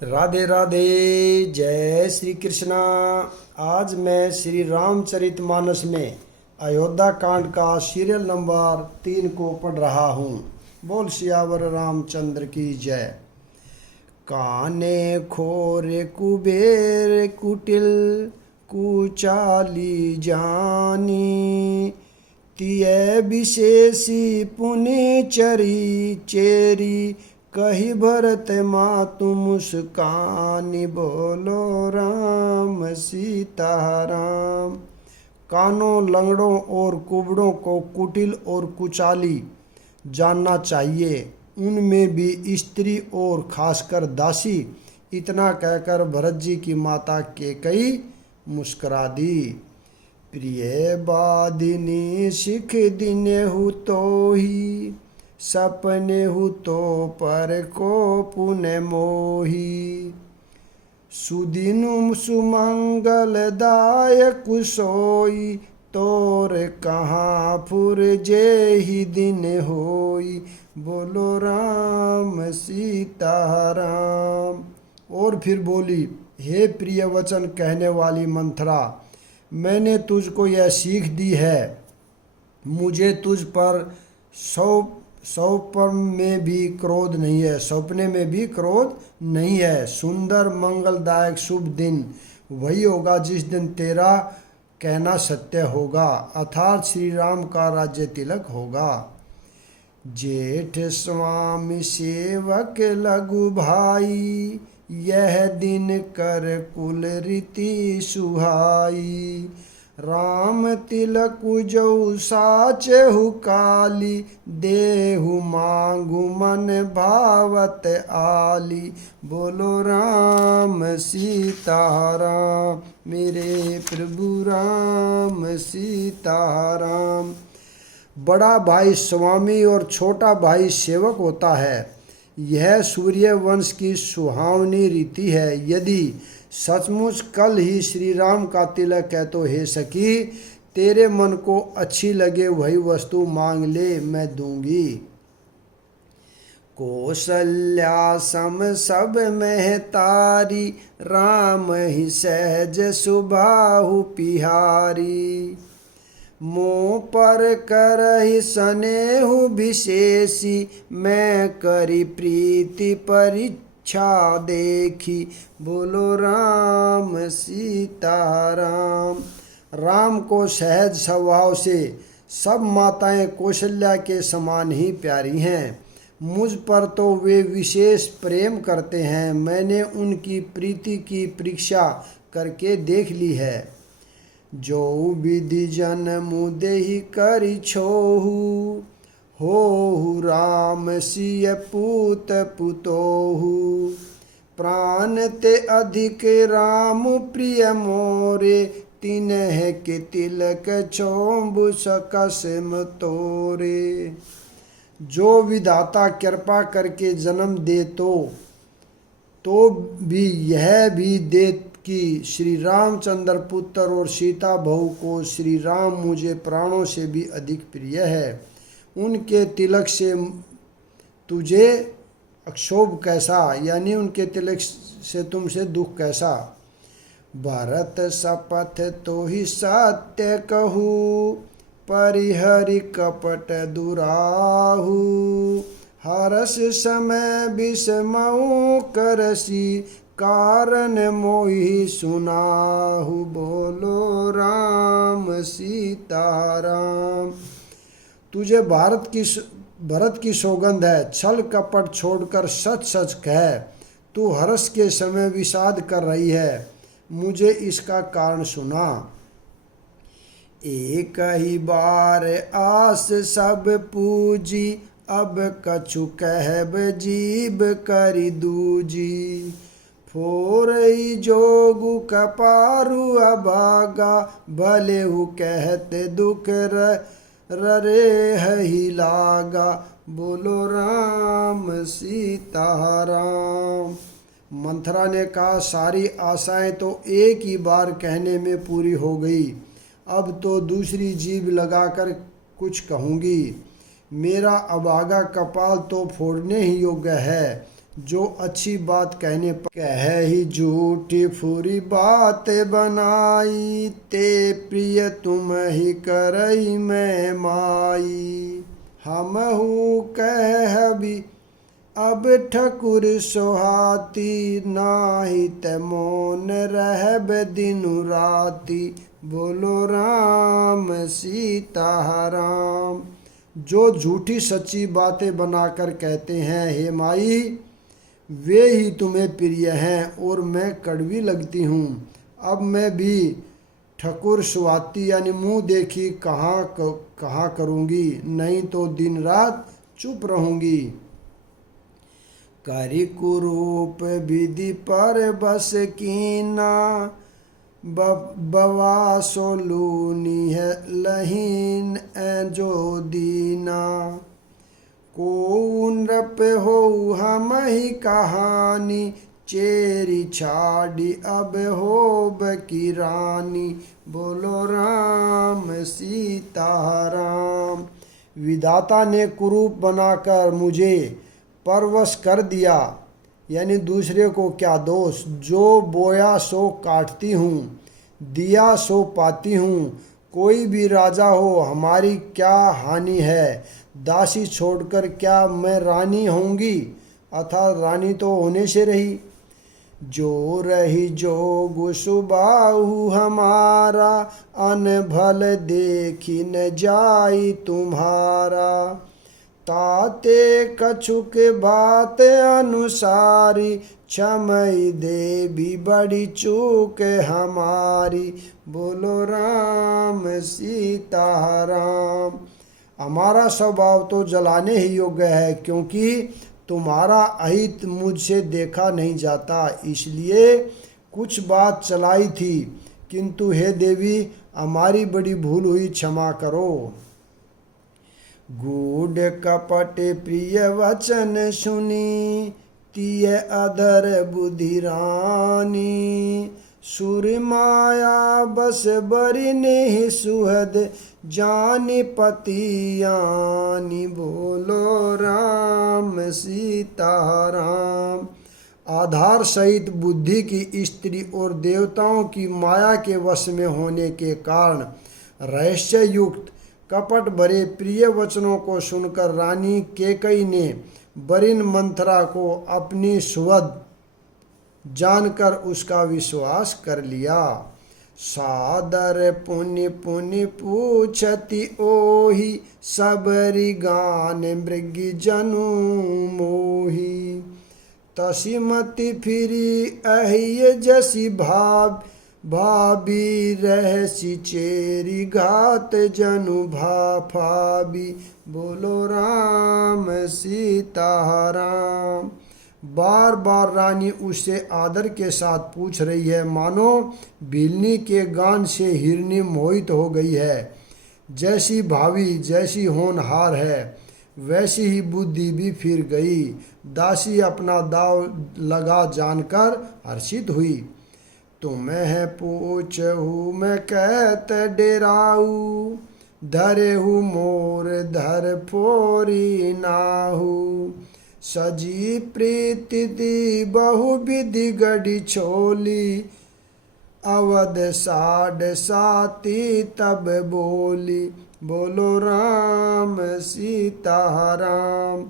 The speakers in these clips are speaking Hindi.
राधे राधे। जय श्री कृष्णा। आज मैं श्री रामचरितमानस में अयोध्या कांड का सीरियल नंबर 3 को पढ़ रहा हूँ। बोल सियावर रामचंद्र की जय। काने खोरे कुबेर कुटिल कुचाली जानी, तिय विशेषी पुनि चरी चेरी, कही भरत मातु मुस्कानी, बोलो राम सीता राम। कानों, लंगड़ों और कुबड़ों को कुटिल और कुचाली जानना चाहिए, उनमें भी स्त्री और खासकर दासी। इतना कहकर भरत जी की माता कैकई मुस्कुरा दी। प्रिय बादिनी सिख दिने हु तो ही, सपने हु तो पर को पुण्य मोही। सुदिनु सुमंगल दायक सोई, तोर कहाँ फुर जे ही दिन होई, बोलो राम सीता राम। और फिर बोली, हे प्रिय वचन कहने वाली मंथरा, मैंने तुझको यह सीख दी है, मुझे तुझ पर सौपन में भी क्रोध नहीं है, सपने में भी क्रोध नहीं है। सुंदर मंगलदायक शुभ दिन वही होगा जिस दिन तेरा कहना सत्य होगा, अर्थात श्री राम का राज्य तिलक होगा। जेठ स्वामी सेवक लघु भाई, यह दिन कर कुल रीति सुहाई। राम तिलक जो साचहु काली, देहु मांगु मन भावत आली, बोलो राम सीता राम। मेरे प्रभु राम सीता राम। बड़ा भाई स्वामी और छोटा भाई सेवक होता है, यह सूर्य वंश की सुहावनी रीति है। यदि सचमुच कल ही श्री राम का तिलक है तो हे सखी, तेरे मन को अच्छी लगे वही वस्तु मांग ले, मैं दूंगी। कौशल्या सम सब महतारी, राम ही सहज सुबाहु पिहारी। मोह पर करहि स्नेहु विशेषी, मैं करी प्रीति परीक्षा देखी, बोलो राम सीता राम। राम को सहज स्वभाव से सब माताएं कौशल्या के समान ही प्यारी हैं, मुझ पर तो वे विशेष प्रेम करते हैं। मैंने उनकी प्रीति की परीक्षा करके देख ली है। जो विधि जन्म देहि करि छोहु, होहु राम सिय पूत पुतोहु। प्राण ते अधिक राम प्रिय मोरे, तिन्ह के तिलक छोंबु सकसम तोरे। जो विधाता कृपा करके जन्म दे तो भी यह भी दे कि श्री रामचंद्र पुत्र और सीता बहू को श्री राम मुझे प्राणों से भी अधिक प्रिय है। उनके तिलक से तुझे अक्षोभ कैसा, यानी उनके तिलक से तुमसे दुख कैसा। भरत शपथ तो ही सत्य कहूँ, परिहरि कपट दुराहु। हरस समय विषमऊ करसी, कारण मोहि सुनाहु, बोलो राम सीता राम। तुझे भरत की सौगंध है, छल कपट छोड़कर सच सच कह। तू हर्ष के समय विषाद कर रही है, मुझे इसका कारण सुना। एक ही बार आस सब पूजी, अब कछु कहब जीव करी दूजी। फोरई जोगु कपारु अभागा, भले हु कहते दुख ररे ही लागा, बोलो राम सीता राम। मंथरा ने कहा, सारी आशाएं तो एक ही बार कहने में पूरी हो गई, अब तो दूसरी जीभ लगाकर कुछ कहूँगी। मेरा अभागा कपाल तो फोड़ने ही योग्य है, जो अच्छी बात कहने पर कह ही झूठी फुरी बात बनाई, ते प्रिय तुम ही करई मैं माई। हम हूँ कह भी अब ठकुर सोहाती, नाही ते मौन रहब दिनु राती, बोलो राम सीता राम। जो झूठी सच्ची बातें बनाकर कहते हैं हे माई, वे ही तुम्हें प्रिय हैं और मैं कड़वी लगती हूँ। अब मैं भी ठकुर सुहाती यानी मुंह देखी कहाँ करूँगी, नहीं तो दिन रात चुप रहूँगी। करि कुरूप विधि पर बस कीना, बवासो लूनी है लहीन जो दीना। को नृप हो हम ही कहानी, चेरी छाड़ी अब होब की रानी, बोलो राम सीता राम। विधाता ने कुरूप बनाकर मुझे परवश कर दिया, यानी दूसरे को क्या दोष। जो बोया सो काटती हूँ, दिया सो पाती हूँ। कोई भी राजा हो हमारी क्या हानि है, दासी छोड़कर क्या मैं रानी होंगी, अर्थात रानी तो होने से रही। जो रही जोग सुबाहु हमारा, अनभल देखी न जाई तुम्हारा। ताते कछुक बात अनुसारी, क्षमई देवी बड़ी चूक हमारी, बोलो राम सीता राम। हमारा स्वभाव तो जलाने ही योग्य है, क्योंकि तुम्हारा अहित मुझसे देखा नहीं जाता, इसलिए कुछ बात चलाई थी, किंतु हे देवी हमारी बड़ी भूल हुई, क्षमा करो। गूढ़ कपट प्रिय वचन सुनी, तिय अधर बुद्धि रानी। सुर माया बस बरी ने सुहद, जानी पतियानी, बोलो राम सीता राम। आधार सहित बुद्धि की स्त्री और देवताओं की माया के वश में होने के कारण रहस्य युक्त कपट भरे प्रिय वचनों को सुनकर रानी केकई ने बरिन मंथरा को अपनी सुवध जानकर उसका विश्वास कर लिया। सादर पुनि पुनि पूछती ओही, सबरी गान मृगी जनु मोही। तसी मति फिरी अहिय जसी भाभी, रहसी चेरी घात जनु भाफाबी, बोलो राम सीता राम। बार बार रानी उससे आदर के साथ पूछ रही है, मानो भीलनी के गान से हिरनी मोहित हो गई है। जैसी भावी जैसी होनहार है, वैसी ही बुद्धि भी फिर गई। दासी अपना दाव लगा जानकर हर्षित हुई। तुम्हें पूछहु मैं कहत डेराऊ, धरेहु मोर धर फोरी नाहू। सजी प्रीति दी बहु विधि गढ़ी छोली, अवध साढ़ साती तब बोली, बोलो राम सीता राम।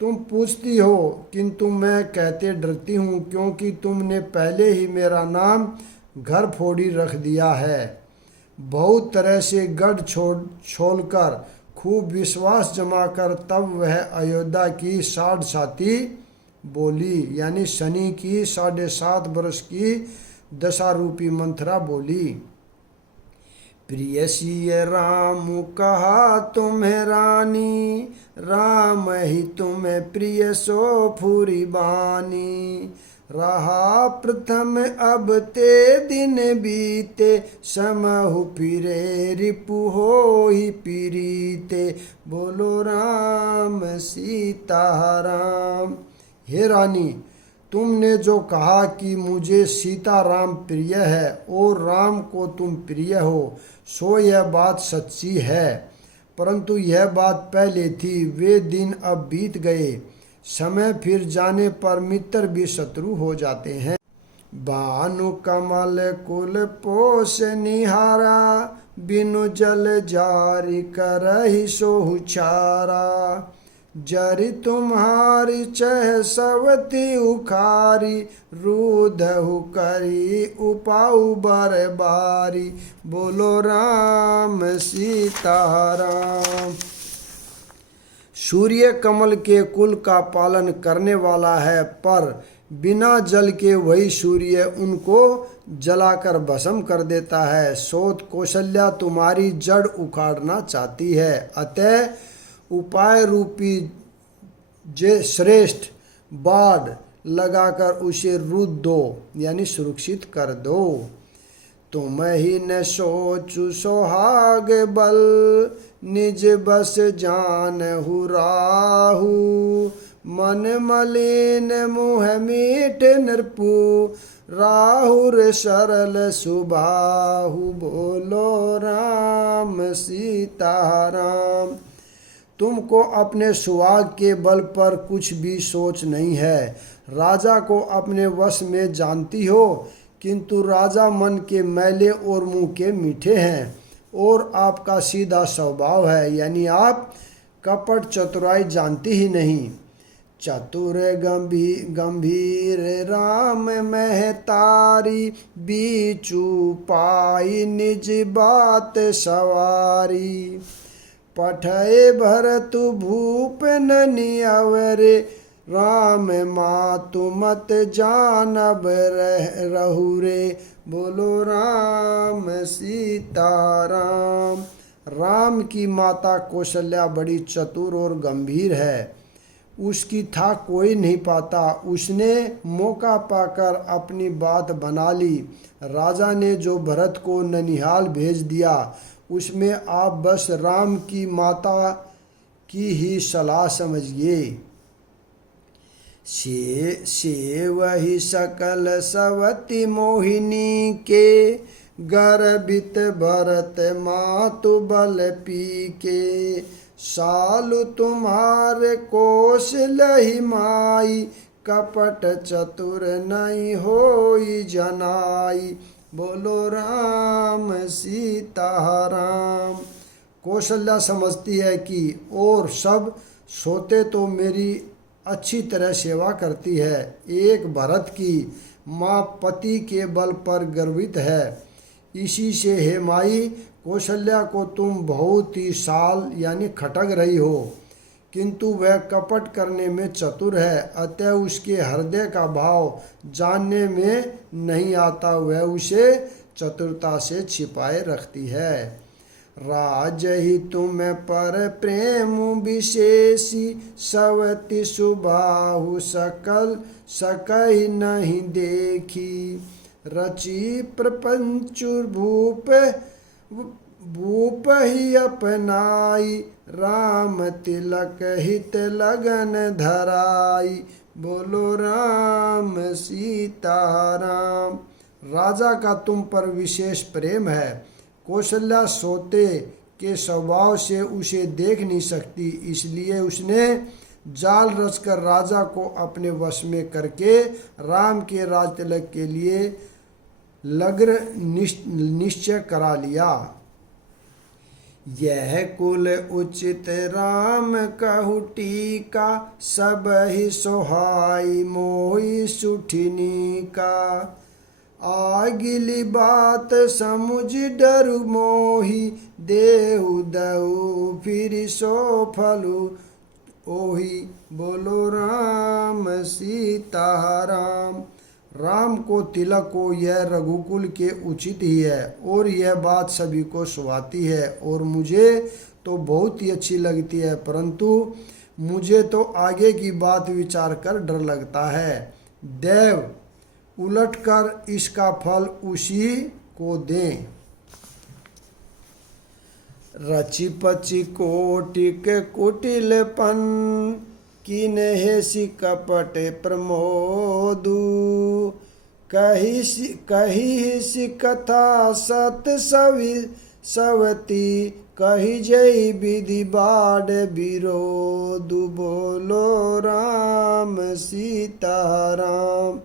तुम पूछती हो किंतु मैं कहते डरती हूँ, क्योंकि तुमने पहले ही मेरा नाम घर फोड़ी रख दिया है। बहुत तरह से गढ़ छोड़कर खूब विश्वास जमा कर तब वह अयोध्या की 60 साती बोली, यानी शनि की 7.5 वर्ष की दशा रूपी मंथरा बोली। प्रियसी राम कहा तुम्हें रानी, राम ही तुम्हें प्रिय सो फुरी बानी। रहा प्रथम अब ते दिन बीते, समहु फिरे रिपु हो ही पीरीते, बोलो राम सीता राम। हे रानी, तुमने जो कहा कि मुझे सीता राम प्रिय है और राम को तुम प्रिय हो, सो यह बात सच्ची है, परंतु यह बात पहले थी, वे दिन अब बीत गए। समय फिर जाने पर मित्र भी शत्रु हो जाते हैं। भानु कमल कुल पोष निहारा, बिनु जल जारी करहि सोहु छारा। जरि तुम्हारी चह सवती उखारी, रूधहु करी उपाऊ बर बारी। बोलो राम सीताराम। सूर्य कमल के कुल का पालन करने वाला है, पर बिना जल के वही सूर्य उनको जलाकर भस्म कर देता है। सोत कौशल्या तुम्हारी जड़ उखाड़ना चाहती है, अतः उपाय रूपी जे श्रेष्ठ बाढ़ लगाकर उसे रूध दो, यानी सुरक्षित कर दो। तुम ही न सोचु सोहाग बल, निज बस जानहु राहु। मन मलिन मुँह मीठ नृपु, राहुर सरल सुबाहु। बोलो राम सीताराम। तुमको अपने सुहाग के बल पर कुछ भी सोच नहीं है। राजा को अपने वश में जानती हो, किंतु राजा मन के मैले और मुंह के मीठे हैं, और आपका सीधा स्वभाव है, यानी आप कपट चतुराई जानती ही नहीं। चतुर गंभीर राम महतारी, बीचू पाई निज बात सवारी। पठय भरतु भूप ननि अवरे, राम मातु मत जानब रहु रे। बोलो राम सीताराम। राम की माता कौशल्या बड़ी चतुर और गंभीर है, उसकी था कोई नहीं पाता। उसने मौका पाकर अपनी बात बना ली। राजा ने जो भरत को ननिहाल भेज दिया, उसमें आप बस राम की माता की ही सलाह समझिए। से वही सकल सवती मोहिनी के, गर्भित भरत मातु बल पी के। सालु तुम्हारे कौशलहि माई, कपट चतुर नहीं होई जनाई। बोलो राम सीताराम। कौशल्या समझती है कि और सब सोते तो मेरी अच्छी तरह सेवा करती है। एक भरत की माँ पति के बल पर गर्वित है। इसी से हे माई, कौशल्या को तुम बहुत ही साल यानी खटक रही हो, किंतु वह कपट करने में चतुर है, अतः उसके हृदय का भाव जानने में नहीं आता, वह उसे चतुरता से छिपाए रखती है। राज ही तुम पर प्रेम विशेषी, सवति सुबाहु सकल सकहि नहीं देखी। रची प्रपंचुर भूप ही अपनाई, राम तिलक हित लगन धराई। बोलो राम सीताराम। राजा का तुम पर विशेष प्रेम है। कौशल्या सोते के स्वभाव से उसे देख नहीं सकती, इसलिए उसने जाल रचकर राजा को अपने वश में करके राम के राज तिलक के लिए लग्न निश्चय करा लिया। यह कुल उचित राम कहु टीका, सब ही सोहाई मोहि सुठिनी का। आगिली बात समुझ डरु मोहि, देहु दहु फिर सो फलु ओही। बोलो राम सीताराम। राम को तिलक को यह रघुकुल के उचित ही है, और यह बात सभी को सुहाती है, और मुझे तो बहुत ही अच्छी लगती है, परंतु मुझे तो आगे की बात विचार कर डर लगता है। देव उलटकर इसका फल उसी को दें। रचि पचि कोटिक कुटिलपन, किन हेसि कपट प्रमोदु। कही कथा सत सवि सवती, कही जय विधि बाढ़ विरोध बोलो राम सीताराम।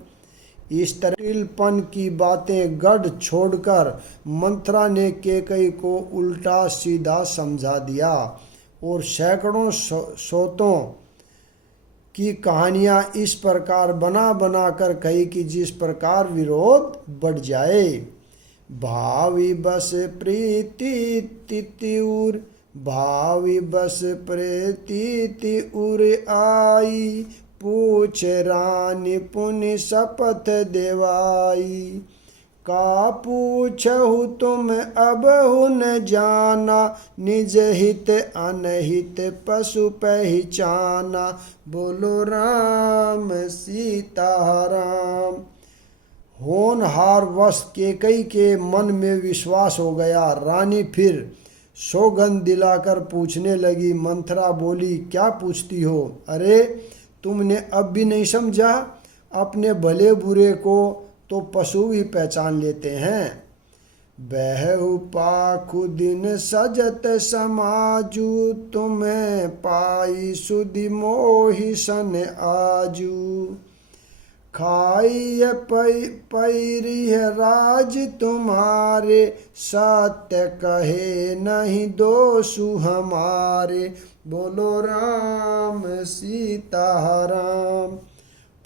इस तरह की बातें गढ़ छोड़कर मंथरा ने केकई को उल्टा सीधा समझा दिया और सैकड़ों सोतों की कहानियां इस प्रकार बना बना कर कही कि जिस प्रकार विरोध बढ़ जाए। भावी बस प्रीति तितिउर भावी बस प्रीति उर आई पूछ रानी पुनि शपथ देवाई। का पूछहु तुम अब न जाना निज हित अनहित पशु पहचाना बोलो राम सीताराम। होनहार वश केकई के मन में विश्वास हो गया। रानी फिर सौगंध दिलाकर पूछने लगी। मंथरा बोली, क्या पूछती हो? अरे तुमने अब भी नहीं समझा? अपने भले बुरे को तो पशु भी पहचान लेते हैं। बहु पाखु दिन सजत समाजू तुम्हें पाई सुधि मोहि सन आजू। खाई पैरी राज तुम्हारे सत्य कहे नहीं दोषु हमारे बोलो राम सीताराम।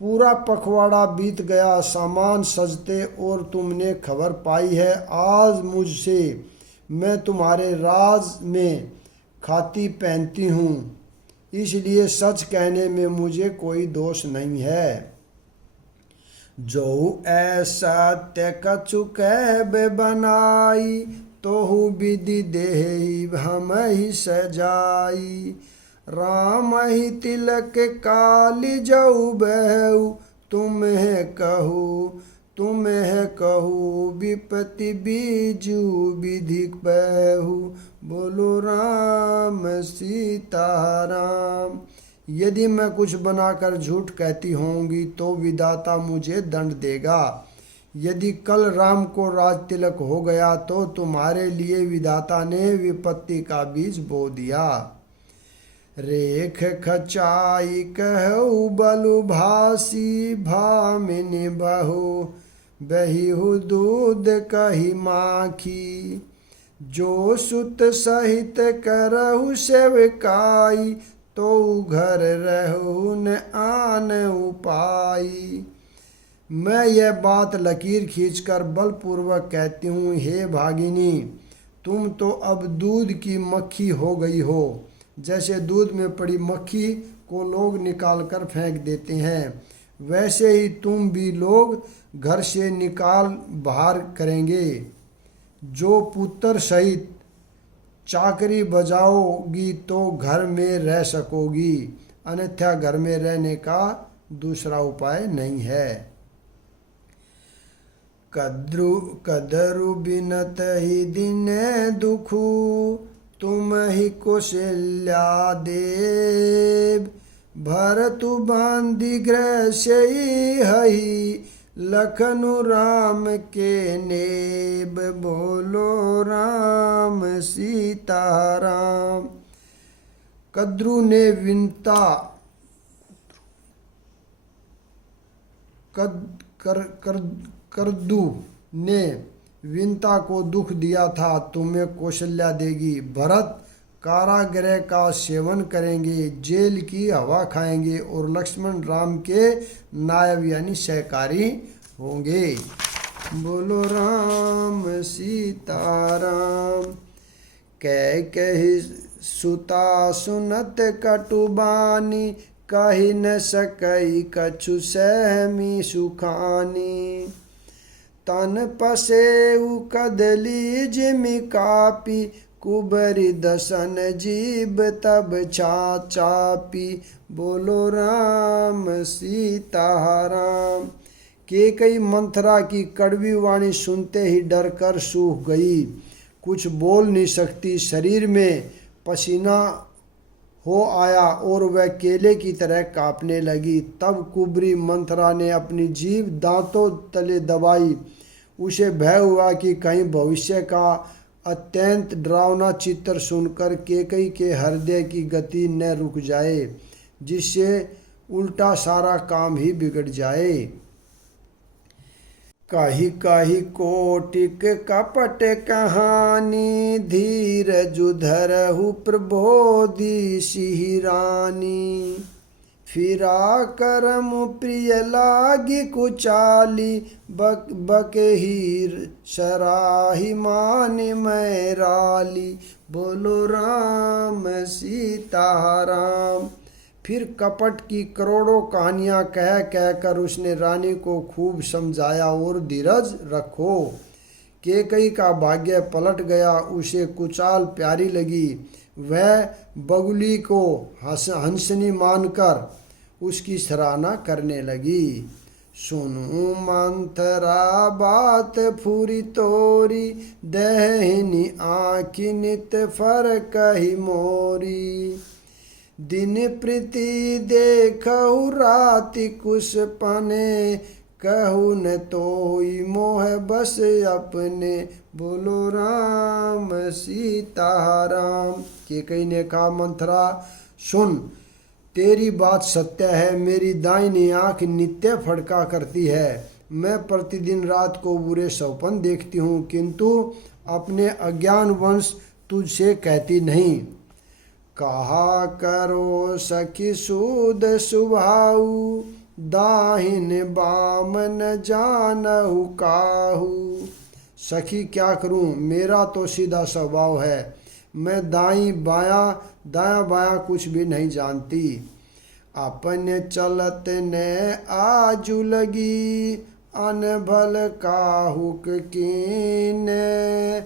पूरा पखवाड़ा बीत गया, सामान सजते और तुमने खबर पाई है आज मुझसे मैं तुम्हारे राज में खाती पहनती हूँ, इसलिए सच कहने में मुझे कोई दोष नहीं है। जो ऐसा त्य कछु कैब बनाई तोहु विधि देहि हम ही सजाई। राम ही तिलक काली जऊ बहू तुम्हें कहू विपति बीजू विधि बहू बोलो राम सीताराम। यदि मैं कुछ बनाकर झूठ कहती होंगी तो विधाता मुझे दंड देगा। यदि कल राम को राज तिलक हो गया तो तुम्हारे लिए विधाता ने विपत्ति का बीज बो दिया। रेख खचाई कहू बलु भासी भामिनी बहू बहिहु दूध कही माखी। जो सुत सहित करहु सेवकाई तो घर रहु न आन उपाई। मैं यह बात लकीर खींचकर बलपूर्वक कहती हूँ, हे भागिनी तुम तो अब दूध की मक्खी हो गई हो। जैसे दूध में पड़ी मक्खी को लोग निकाल कर फेंक देते हैं, वैसे ही तुम भी लोग घर से निकाल बाहर करेंगे। जो पुत्र सहित चाकरी बजाओगी तो घर में रह सकोगी, अन्यथा घर में रहने का दूसरा उपाय नहीं है। कदरु बिनत ही दिन दुखु तुम ही कौशल्या देव। भरतु बांधि गृह से हई लखनु राम के नेब बोलो राम सीताराम। कद्रु ने विनता करदू ने विनता को दुख दिया था, तुम्हें कौशल्या देगी। भरत कारागृह का सेवन करेंगे, जेल की हवा खाएंगे और लक्ष्मण राम के नायब यानी सहकारी होंगे। बोलो राम सीताराम। कही सुता सुनत कटुबानी कही न सकई कछु सहमी सुखानी। तन पसेउ कदली जिमि कापी कुबरी दसन जीव तब चापी बोलो राम सीताराम। केकई मंथरा की कड़वी वाणी सुनते ही डर कर सूख गई, कुछ बोल नहीं सकती। शरीर में पसीना हो आया और वह केले की तरह कांपने लगी। तब कुबरी मंथरा ने अपनी जीभ दांतों तले दबाई। उसे भय हुआ कि कहीं भविष्य का अत्यंत डरावना चित्र सुनकर केकई के हृदय की गति न रुक जाए, जिससे उल्टा सारा काम ही बिगड़ जाए। कही कही कोटिक कपट कहानी, धीरज धरहु प्रबोधि सिहि रानी। फिरा करम प्रिय लागी कुचाली, बकहीर सराही मानि मैराली। बोलो राम सीताराम। फिर कपट की करोड़ों कहानियां कह कह कर उसने रानी को खूब समझाया और धीरज रखो। केकई का भाग्य पलट गया, उसे कुचाल प्यारी लगी। वह बगुली को हंसनी मानकर उसकी सराहना करने लगी। सुनु मंथरा बात फूरी तोरी, दहनी आँखि नित फरक ही मोरी। दिन प्रीति देखहु राति कुश पने, कहु न तोई मोह बस अपने। बोलो राम सीताराम। केकई ने कहा, मंथरा सुन, तेरी बात सत्य है। मेरी दाहिनी आँख नित्य फड़का करती है। मैं प्रतिदिन रात को बुरे सपन देखती हूँ, किंतु अपने अज्ञानवश तुझसे कहती नहीं। कहा करो सखी सूद सुभाऊ, दाहिन बाम न जानहु काहू। सखी क्या करूं, मेरा तो सीधा स्वभाव है। मैं दाएं बायां कुछ भी नहीं जानती। अपन चलत ने आजू लगी, अनभल काहुक कीने।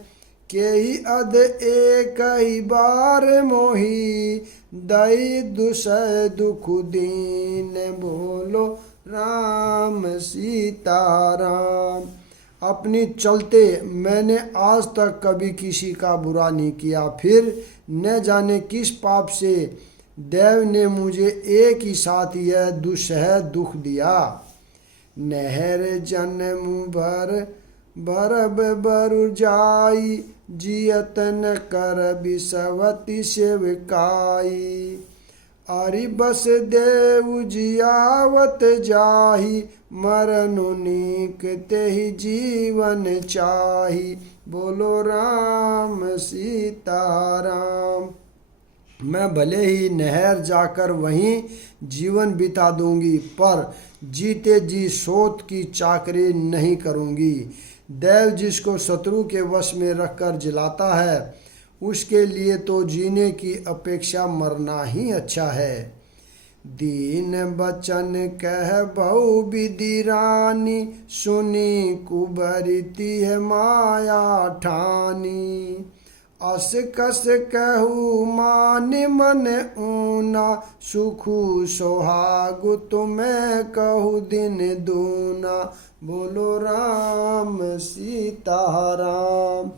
केही अध एक ही बार मोही, दई दुसह दुख दीन। बोलो राम सीताराम। अपनी चलते मैंने आज तक कभी किसी का बुरा नहीं किया, फिर न जाने किस पाप से देव ने मुझे एक ही साथ यह दुसह दुख दिया। नहर जन्म भरब बरु जाई, जियतन कर बिसवती सेवकाई। अरि बस देव जियावत जाही, मरनु नीक तेहि जीवन चाही। बोलो राम सीताराम। मैं भले ही नहर जाकर वहीं जीवन बिता दूंगी, पर जीते जी सोत की चाकरी नहीं करूंगी। देव जिसको शत्रु के वश में रखकर जिलाता है, उसके लिए तो जीने की अपेक्षा मरना ही अच्छा है। दीन बचन कह बहु विधि रानी, सुनी कुबरती है माया ठानी। अस कस कहू मान मन ऊना, सुखु सोहागु तुम्हें कहू दिन दूना। बोलो राम सीताराम।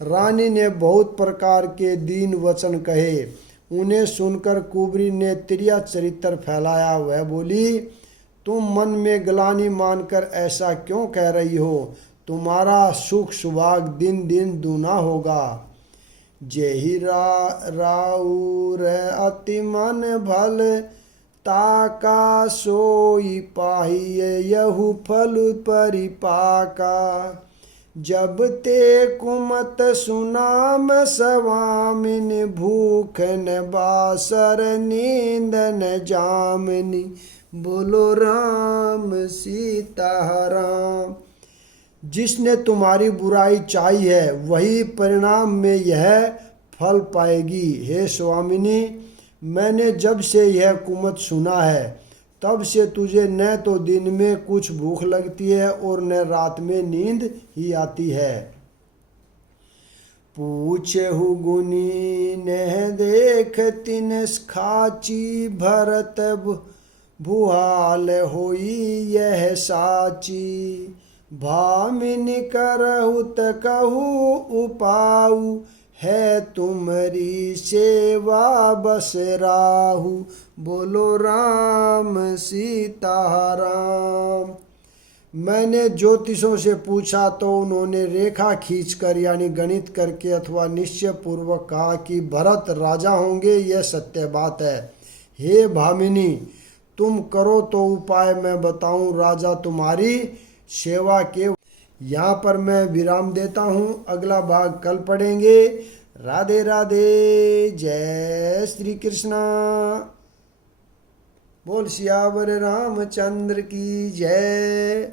रानी ने बहुत प्रकार के दीन वचन कहे। उन्हें सुनकर कुबरी ने तिरिया चरित्र फैलाया। वह बोली, तुम मन में ग्लानि मानकर ऐसा क्यों कह रही हो? तुम्हारा सुख सुभाग दिन दिन दूना होगा। जेहि राउर अति मन भल, ताका सोई पाहिए यहु फल परिपाका। जब ते कुमत सुनाम स्वामिन, भूख न बासर नींद न जामनी। बोलो राम सीताराम। जिसने तुम्हारी बुराई चाही है, वही परिणाम में यह फल पाएगी। हे स्वामिनी, मैंने जब से यह कुमत सुना है, तब से तुझे न तो दिन में कुछ भूख लगती है और न रात में नींद ही आती है। पूछहु गुनी ने देख तिन खाची, भरत भुहाल होई यह साची। भामिन करहु त कहू उपाऊ, है तुम्हारी सेवा बस राहु। बोलो राम सीताराम। मैंने ज्योतिषों से पूछा तो उन्होंने रेखा खींचकर यानी गणित करके अथवा निश्चय पूर्वक कहा कि भरत राजा होंगे। यह सत्य बात है। हे भामिनी, तुम करो तो उपाय मैं बताऊं, राजा तुम्हारी सेवा के। यहाँ पर मैं विराम देता हूँ, अगला भाग कल पढ़ेंगे। राधे राधे, जय श्री कृष्णा। बोल सियावर रामचंद्र की जय।